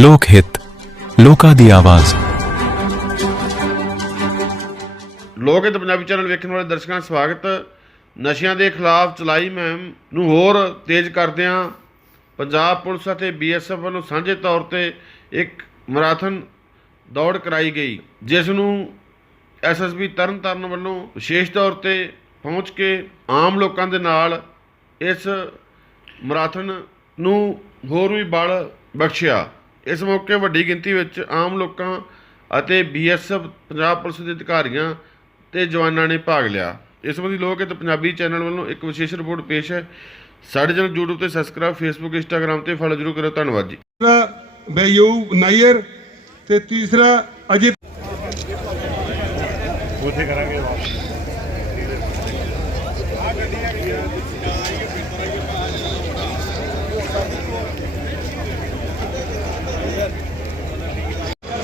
ਲੋਕ ਹਿੱਤ, ਲੋਕਾਂ ਦੀ ਆਵਾਜ਼। ਲੋਕ ਹਿੱਤ ਪੰਜਾਬੀ ਚੈਨਲ ਵੇਖਣ ਵਾਲੇ ਦਰਸ਼ਕਾਂ ਦਾ ਸਵਾਗਤ। ਨਸ਼ਿਆਂ ਦੇ ਖਿਲਾਫ ਚਲਾਈ ਮੁਹਿੰਮ ਨੂੰ ਹੋਰ ਤੇਜ਼ ਕਰਦਿਆਂ ਪੰਜਾਬ ਪੁਲਿਸ ਅਤੇ ਬੀਐਸਐਫ ਵੱਲੋਂ ਸਾਂਝੇ ਤੌਰ ਤੇ ਇੱਕ ਮੈਰਾਥਨ ਦੌੜ ਕਰਾਈ ਗਈ, ਜਿਸ ਨੂੰ ਐਸਐਸਬੀ ਤਰਨਤਾਰਨ ਵੱਲੋਂ ਵਿਸ਼ੇਸ਼ ਤੌਰ ਤੇ ਪਹੁੰਚ ਕੇ ਆਮ ਲੋਕਾਂ ਦੇ ਨਾਲ ਇਸ ਮੈਰਾਥਨ ਨੂੰ ਹੋਰ ਵੀ ਬਲ ਬਖਸ਼ਿਆ। ਇਸ ਮੌਕੇ ਵੱਡੀ ਗਿਣਤੀ ਵਿੱਚ ਆਮ ਲੋਕਾਂ ਅਤੇ ਬੀਐਸਐਫ ਪੰਜਾਬ ਪੁਲਿਸ ਦੇ ਅਧਿਕਾਰੀਆਂ ਤੇ ਜਵਾਨਾਂ ਨੇ ਭਾਗ ਲਿਆ। ਇਸ ਸੰਬੰਧੀ ਲੋਕ ਹਿੱਤ ਪੰਜਾਬੀ ਚੈਨਲ ਵੱਲੋਂ ਇੱਕ ਵਿਸ਼ੇਸ਼ ਰਿਪੋਰਟ ਪੇਸ਼ ਹੈ। ਸਾਡੇ ਚੈਨਲ YouTube ਤੇ ਸਬਸਕ੍ਰਾਈਬ Facebook Instagram ਤੇ ਫੋਲੋ ਜ਼ਰੂਰ ਕਰੋ। ਧੰਨਵਾਦ ਜੀ। ਤੀਸਰਾ ਬੈਯੂਬ ਨਾਇਰ ਤੇ ਤੀਸਰਾ ਅਜਿਤ।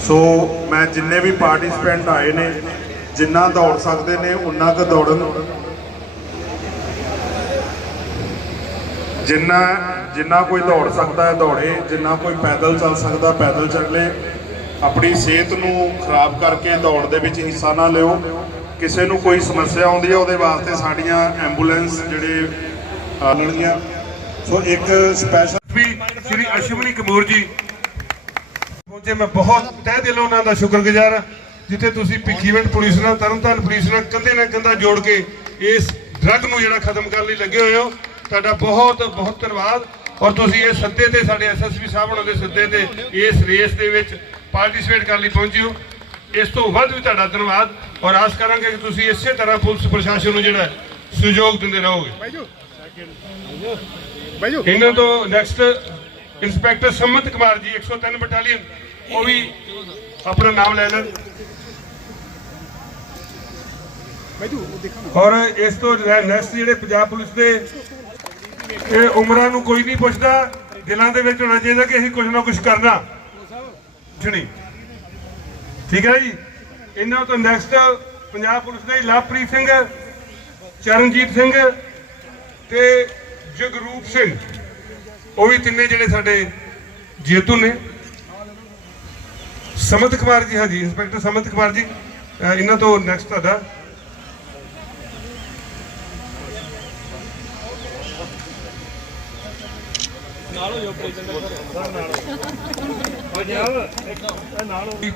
ਸੋ ਮੈਂ ਜਿੰਨੇ ਵੀ ਪਾਰਟਿਸਪੈਂਟ ਆਏ ਨੇ, ਜਿੰਨਾ ਦੌੜ ਸਕਦੇ ਨੇ ਉਨਾ ਕੁ ਦੌੜਨ। ਜਿੰਨਾ ਜਿੰਨਾ ਕੋਈ ਦੌੜ ਸਕਦਾ ਹੈ, ਦੌੜੇ। ਜਿੰਨਾ ਕੋਈ ਪੈਦਲ ਚੱਲ ਸਕਦਾ, ਪੈਦਲ ਚੱਲੇ। ਆਪਣੀ ਸਿਹਤ ਨੂੰ ਖਰਾਬ ਕਰਕੇ ਦੌੜ ਦੇ ਵਿੱਚ ਹਿੱਸਾ ਨਾ ਲਿਓ। ਕਿਸੇ ਨੂੰ ਕੋਈ ਸਮੱਸਿਆ ਆਉਂਦੀ ਹੈ, ਉਹਦੇ ਵਾਸਤੇ ਸਾਡੀਆਂ ਐਂਬੂਲੈਂਸ ਜਿਹੜੇ ਆਲਣਗੀਆਂ ਸੋ ਇੱਕ ਸਪੈਸ਼ਲ ਵੀ ਸ਼੍ਰੀ ਅਸ਼ਵਨੀ ਕਪੂਰ ਜੀ ਪਹੁੰਚੇ। ਮੈਂ ਬਹੁਤ ਤਹਿ ਦਿਲੋਂ ਉਹਨਾਂ ਦਾ ਸ਼ੁਕਰਗੁਜ਼ਾਰ ਹਾਂ ਜਿੱਥੇ ਤੁਸੀਂ ਭਿੱਖੀਵਿੰਡ ਪੁਲਿਸ ਨਾਲ ਤਰਨਤਾਰਨ ਪੁਲਿਸ ਨਾਲ ਕੰਧੇ ਨਾਲ ਕੰਧਾ ਜੋੜ ਕੇ ਇਸ ਡਰੱਗ ਨੂੰ ਜਿਹੜਾ ਖਤਮ ਕਰਨ ਲਈ ਲੱਗੇ ਹੋਏ ਹੋ। ਤੁਹਾਡਾ ਬਹੁਤ ਬਹੁਤ ਧੰਨਵਾਦ। ਔਰ ਤੁਸੀਂ ਇਹ ਸੱਦੇ ਤੇ ਸਾਡੇ ਐਸਐਸਪੀ ਸਾਹਿਬ ਉਹਨਾਂ ਦੇ ਸੱਦੇ ਤੇ ਇਸ ਰੇਸ ਦੇ ਵਿੱਚ ਪਾਰਟਿਸਿਪੇਟ ਕਰਨ ਲਈ ਪਹੁੰਚੇ ਹੋ। ਇਸ ਤੋਂ ਵੱਧ ਵੀ ਤੁਹਾਡਾ ਧੰਨਵਾਦ। ਔਰ ਆਸ ਕਰਾਂਗੇ ਕਿ ਤੁਸੀਂ ਇਸੇ ਤਰ੍ਹਾਂ ਪੁਲਿਸ ਪ੍ਰਸ਼ਾਸਨ ਨੂੰ ਜਿਹੜਾ ਸਹਿਯੋਗ ਦਿੰਦੇ ਰਹੋਗੇ। ਇਹਨਾਂ ਤੋਂ ਨੈਕਸਟ ਇੰਸਪੈਕਟਰ ਸੰਮਤ ਕੁਮਾਰ ਜੀ 103 ਬਟਾਲੀਅਨ ਉਹ ਵੀ ਆਪਣਾ ਨਾਮ ਲੈ ਲੈਣ ਔਰ ਇਸ ਤੋਂ ਨੈਕਸਟ ਜਿਹੜੇ ਪੰਜਾਬ ਪੁਲਿਸ ਦੇ, ਇਹ ਉਮਰਾਂ ਨੂੰ ਕੋਈ ਨਹੀਂ ਪੁੱਛਦਾ, ਦਿਲਾਂ ਦੇ ਵਿੱਚ ਹੋਣਾ ਚਾਹੀਦਾ ਕਿ ਅਸੀਂ ਕੁਝ ਨਾ ਕੁਝ ਕਰਨਾ। ਜਣੀ ਠੀਕ ਹੈ ਜੀ? ਇਹਨਾਂ ਤੋਂ ਨੈਕਸਟ ਪੰਜਾਬ ਪੁਲਿਸ ਦੇ ਲਵਪ੍ਰੀਤ ਸਿੰਘ, ਚਰਨਜੀਤ ਸਿੰਘ ਤੇ ਜਗਰੂਪ ਸਿੰਘ। ਉਹ ਵੀ ਤਿੰਨੇ ਜਿਹੜੇ ਸਾਡੇ ਜੇਤੂ ਨੇ। ਸਮਤ ਕੁਮਾਰ ਜੀ, ਹਾਂਜੀ, ਇੰਸਪੈਕਟਰ ਸਮਤ ਕੁਮਾਰ ਜੀ ਇਹਨਾਂ ਤੋਂ ਨੈਕਸਟ ਤੁਹਾਡਾ।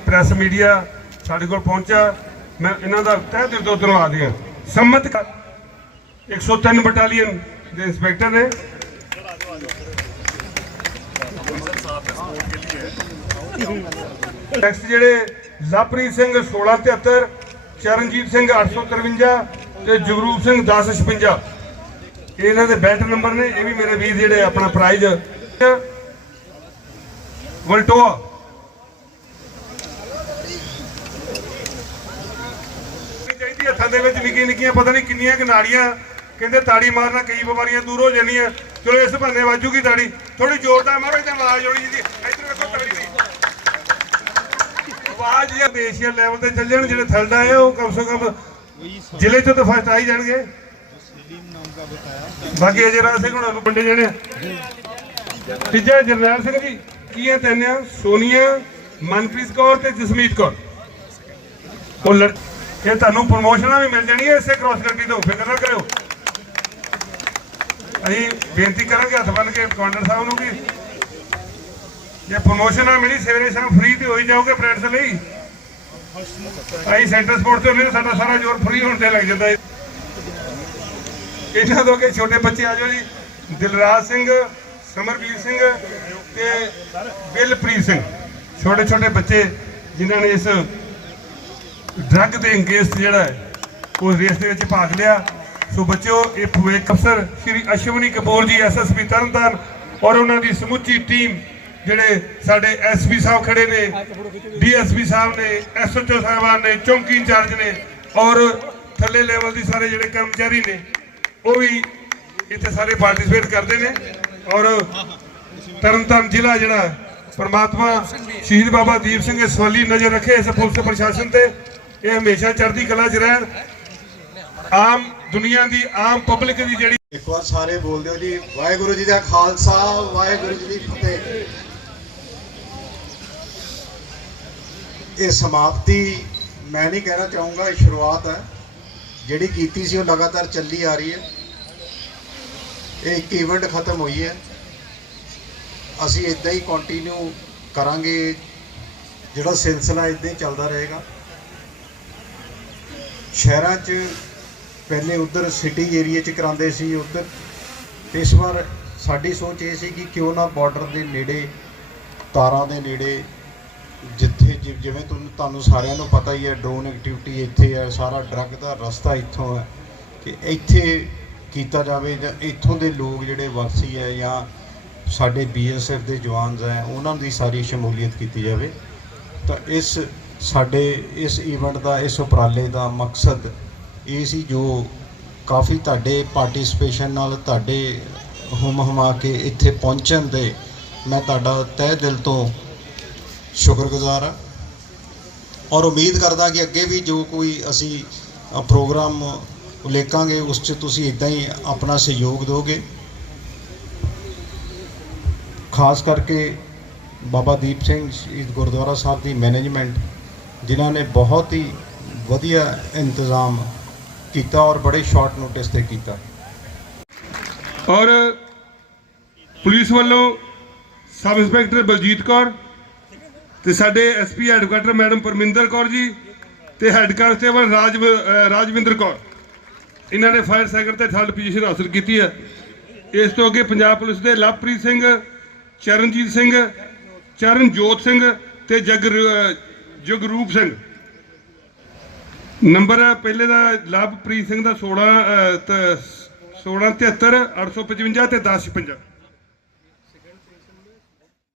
ਪ੍ਰੈਸ ਮੀਡੀਆ ਸਾਡੇ ਕੋਲ ਪਹੁੰਚਿਆ। ਮੈਂ ਇਹਨਾਂ ਦਾ ਤਹਿ ਦਿਲ ਤੋਂ ਧੰਨਵਾਦ ਹਾਂ ਸੰਮਤ ਕ- 103 ਬਟਾਲੀਅਨ ਦੇ ਇੰਸਪੈਕਟਰ ਨੇ। ਨੈਕਸਟ ਜਿਹੜੇ ਲਵਪ੍ਰੀਤ ਸਿੰਘ 1673 ਚਰਨਜੀਤ ਸਿੰਘ 853 ਤੇ ਜਗਰੂਪ ਸਿੰਘ 1056 ਇਹ ਇਹਨਾਂ ਦੇ ਬੈਲਟ ਨੰਬਰ ਨੇ, ਇਹ ਵੀ ਮੇਰੇ ਵੀਰ ਜਿਹੜੇ ਆਪਣਾ ਪ੍ਰਾਈਜ਼ ਵਲਟੋਆ। ਹੱਥਾਂ ਦੇ ਵਿੱਚ ਨਿੱਕੀਆਂ ਨਿੱਕੀਆਂ ਪਤਾ ਨਹੀਂ ਕਿੰਨੀਆਂ ਕਿ ਨਾੜੀਆਂ, ਕਹਿੰਦੇ ਤਾੜੀ ਮਾਰਨਾ ਕਈ ਬਿਮਾਰੀਆਂ ਦੂਰ ਹੋ ਜਾਂਦੀਆਂ। ਚਲੋ ਇਸ ਬੰਨੇ ਵਾਜੂਗੀ ਤਾੜੀ ਥੋੜੀ ਜ਼ੋਰਦਾਰ ਮਾਰੋ, ਇਹਦੇ ਆਵਾਜ਼ ਹੋਣੀ ਜੀ ਇੱਧਰ ਵੇਖੋ ਤਾੜੀ ਦੀ ਆਵਾਜ਼ ਇਹ ਦੇਸ਼ੀਆ ਲੈਵਲ ਤੇ ਚੱਲ ਜਿਹੜੇ ਥਰਡ ਆਏ ਉਹ ਕਮ ਸੇ ਕਮ ਜ਼ਿਲ੍ਹੇ ਚੋਂ ਤਾਂ ਫਸਟ ਆ ਜਾਣਗੇ। ਬਾਕੀ ਅਜਰਾ ਸਿੰਘ ਹੁਣਾਂ ਨੂੰ ਵੰਡੇ ਜਾਣੇ ਤੀਜਾ ਜਰਨੈਲ ਸਿੰਘ ਜੀ। ਕੀ ਹੈ ਤਿੰਨ ਸੋਨੀਆ, ਮਨਪ੍ਰੀਤ ਕੌਰ ਤੇ ਜਸਮੀਤ ਕੌਰ। ਉਹ ਲੜ ਇਹ ਤੁਹਾਨੂੰ ਪ੍ਰਮੋਸ਼ਨਾਂ ਵੀ ਮਿਲ ਜਾਣੀਆਂ ਇਸੇ ਕ੍ਰਾਸ ਕੰਟਰੀ ਤੋਂ। ਫਿਕਰ ਨਾ ਕਰਿਓ। ਅਸੀਂ ਬੇਨਤੀ ਕਰਾਂਗੇ ਹੱਥ ਬੰਨ ਕੇ ਕਮਾਂਡਰ ਸਾਹਿਬ ਨੂੰ ਕਿ ਜੇ ਪ੍ਰਮੋਸ਼ਨ ਨਾ ਮਿਲੀ, ਸਵੇਰੇ ਸ਼ਾਮ ਫ੍ਰੀ ਤੇ ਹੋਈ ਜਾਓਗੇ ਫਰੈਂਡਸ ਲਈ। ਅਸੀਂ ਸੈਂਟਰ ਸਪੋਰਟ ਤੇ ਹੁੰਦੇ ਸਾਡਾ ਸਾਰਾ ਜ਼ੋਰ ਫ੍ਰੀ ਹੋਣ ਤੇ ਲੱਗ ਜਾਂਦਾ ਇਹਨਾਂ ਤੋਂ ਅੱਗੇ ਛੋਟੇ ਬੱਚੇ ਆ ਜਾਓ ਜੀ, ਦਿਲਰਾਜ ਸਿੰਘ ਸਮਰਵੀਰ ਸਿੰਘ ਤੇ ਬਿਲਪ੍ਰੀਤ ਸਿੰਘ। ਛੋਟੇ ਛੋਟੇ ਬੱਚੇ ਜਿਨ੍ਹਾਂ ਨੇ ਇਸ ਡਰੱਗ ਦੇ ਅੰਗੇਸਟ ਜਿਹੜਾ ਹੈ, ਉਸ ਰੇਸ ਦੇ ਵਿੱਚ ਭਾਗ ਲਿਆ। ਸੋ ਬੱਚਿਓ, ਇਹ ਭਵਿੱਖ ਅਫਸਰ ਸ਼੍ਰੀ ਅਸ਼ਵਨੀ ਕਪੂਰ ਜੀ ਐਸਐਸਪੀ ਤਰਨਤਾਰਨ ਔਰ ਉਹਨਾਂ ਦੀ ਸਮੁੱਚੀ ਟੀਮ ਜਿਹੜੇ ਸਾਡੇ ਐਸਪੀ ਸਾਹਿਬ ਖੜੇ ਨੇ ਡੀਐਸਪੀ ਸਾਹਿਬ ਨੇ ਐਸਐਚਓ ਸਾਹਿਬਾਨ ਨੇ, ਚੌਂਕੀ ਇੰਚਾਰਜ ਨੇ ਔਰ ਥੱਲੇ ਲੈਵਲ ਦੇ ਸਾਰੇ ਜਿਹੜੇ ਕਰਮਚਾਰੀ ਨੇ, ਉਹ ਵੀ ਇੱਥੇ ਸਾਰੇ ਪਾਰਟਿਸਿਪੇਟ ਕਰਦੇ ਨੇ ਔਰ ਤਰਨਤਾਰਨ ਜ਼ਿਲ੍ਹਾ ਜਿਹੜਾ ਪਰਮਾਤਮਾ ਸ਼ਹੀਦ ਬਾਬਾ ਦੀਪ ਸਿੰਘ ਸਵਾਲੀ ਨਜ਼ਰ ਰੱਖੇ ਇਸ ਪੁਲਿਸ ਪ੍ਰਸ਼ਾਸਨ ਤੇ, ਇਹ ਹਮੇਸ਼ਾ ਚੜ੍ਹਦੀ ਕਲਾ 'ਚ ਰਹਿਣ। ਆਮ ਦੁਨੀਆ ਦੀ ਆਮ ਪਬਲਿਕ ਦੀ ਜਿਹੜੀ ਇੱਕ ਵਾਰ ਸਾਰੇ ਬੋਲਦੇ ਹੋ ਜੀ, ਵਾਹਿਗੁਰੂ ਜੀ ਦਾ ਖਾਲਸਾ, ਵਾਹਿਗੁਰੂ ਜੀ ਦੀ ਫਤਿਹ। ਇਹ ਸਮਾਪਤੀ ਮੈਂ ਨਹੀਂ ਕਹਿਣਾ ਚਾਹੂੰਗਾ, ਇਹ ਸ਼ੁਰੂਆਤ ਹੈ। ਜਿਹੜੀ ਕੀਤੀ ਸੀ ਉਹ ਲਗਾਤਾਰ ਚੱਲੀ ਆ ਰਹੀ ਹੈ। ਇਹ ਇੱਕ ਇਵੈਂਟ ਖਤਮ ਹੋਈ ਹੈ। ਅਸੀਂ ਇਦਾਂ ਹੀ ਕੰਟੀਨਿਊ ਕਰਾਂਗੇ, ਜਿਹੜਾ ਸਿਲਸਿਲਾ ਇਦਾਂ ਹੀ ਚੱਲਦਾ ਰਹੇਗਾ। ਸ਼ਹਿਰਾਂ 'ਚ ਪਹਿਲੇ ਉਧਰ ਸਿਟੀ ਏਰੀਆ 'ਚ ਕਰਾਉਂਦੇ ਸੀ ਉਧਰ। ਇਸ ਵਾਰ ਸਾਡੀ ਸੋਚ ਇਹ ਸੀ ਕਿ ਕਿਉਂ ਨਾ ਬਾਰਡਰ ਦੇ ਨੇੜੇ, ਤਾਰਾਂ ਦੇ ਨੇੜੇ, ਜਿੱਥੇ ਜਿ- ਜਿਵੇਂ ਤੁਹਾਨੂੰ ਤੁਹਾਨੂੰ ਸਾਰਿਆਂ ਨੂੰ ਪਤਾ ਹੀ ਹੈ ਡਰੋਨ ਐਕਟੀਵਿਟੀ ਇੱਥੇ ਹੈ, ਸਾਰਾ ਡਰੱਗ ਦਾ ਰਸਤਾ ਇੱਥੋਂ ਹੈ ਕਿ ਇੱਥੇ ਕੀਤਾ ਜਾਵੇ ਜਾਂ ਇੱਥੋਂ ਦੇ ਲੋਕ ਜਿਹੜੇ ਵਾਸੀ ਹੈ ਜਾਂ ਸਾਡੇ ਬੀਐਸਐਫ ਦੇ ਜਵਾਨਸ ਹੈ, ਉਹਨਾਂ ਦੀ ਸਾਰੀ ਸ਼ਮੂਲੀਅਤ ਕੀਤੀ ਜਾਵੇ। ਤਾਂ ਇਸ ਸਾਡੇ, ਇਸ ਈਵੈਂਟ ਦਾ, ਇਸ ਉਪਰਾਲੇ ਦਾ ਮਕਸਦ ਇਹ ਸੀ ਜੋ ਕਾਫੀ ਤੁਹਾਡੇ ਪਾਰਟਿਸਿਪੇਸ਼ਨ ਨਾਲ ਤੁਹਾਡੇ ਹੁਮ ਹੁਮਾ ਕੇ ਇੱਥੇ ਪਹੁੰਚਣ ਦੇ ਮੈਂ ਤੁਹਾਡਾ ਤਹਿ ਦਿਲ ਤੋਂ ਸ਼ੁਕਰਗੁਜ਼ਾਰ ਹਾਂ। ਔਰ ਉਮੀਦ ਕਰਦਾ ਕਿ ਅੱਗੇ ਵੀ ਜੋ ਕੋਈ ਅਸੀਂ ਪ੍ਰੋਗਰਾਮ ਉਲੇਖਾਂਗੇ, ਉਸ 'ਚ ਤੁਸੀਂ ਇਦਾਂ ਹੀ ਆਪਣਾ ਸਹਿਯੋਗ ਦਿਓਗੇ। ਖਾਸ ਕਰਕੇ ਬਾਬਾ ਦੀਪ ਸਿੰਘ ਸ਼ਹੀਦ ਗੁਰਦੁਆਰਾ ਸਾਹਿਬ ਦੀ ਮੈਨੇਜਮੈਂਟ ਜਿਨ੍ਹਾਂ ਨੇ ਬਹੁਤ ਹੀ ਵਧੀਆ ਇੰਤਜ਼ਾਮ ਕੀਤਾ ਔਰ ਬੜੇ ਸ਼ਾਰਟ ਨੋਟਿਸ ਤੇ ਕੀਤਾ। ਔਰ ਪੁਲਿਸ ਵੱਲੋਂ ਸਬ ਇੰਸਪੈਕਟਰ ਬਲਜੀਤ ਕੌਰ ਤੇ ਸਾਡੇ SP headquarter madam Paramjinder Kaur ji ਤੇ ਹੈੱਡ ਕਾਂਸਟੇਬਲ ਰਾਜ, ਰਾਜਵਿੰਦਰ ਕੌਰ। ਇਹਨਾਂ ਨੇ ਫਾਇਰ ਸੈਕਟਰ ਤੇ ਥਰਡ ਪੋਜੀਸ਼ਨ ਹਾਸਲ ਕੀਤੀ ਹੈ। ਇਸ ਤੋਂ ਅੱਗੇ ਪੰਜਾਬ ਪੁਲਿਸ ਦੇ ਲਵਪ੍ਰੀਤ ਸਿੰਘ, ਚਰਨਜੀਤ ਸਿੰਘ, ਚਰਨਜੋਤ ਸਿੰਘ ਤੇ ਜਗ ਜਗਰੂਪ ਸਿੰਘ। ਨੰਬਰ ਪਹਿਲੇ ਦਾ ਲਵਪ੍ਰੀਤ ਸਿੰਘ ਦਾ 16 ਅਹ, ਤ- 1673 855 ਤੇ 1056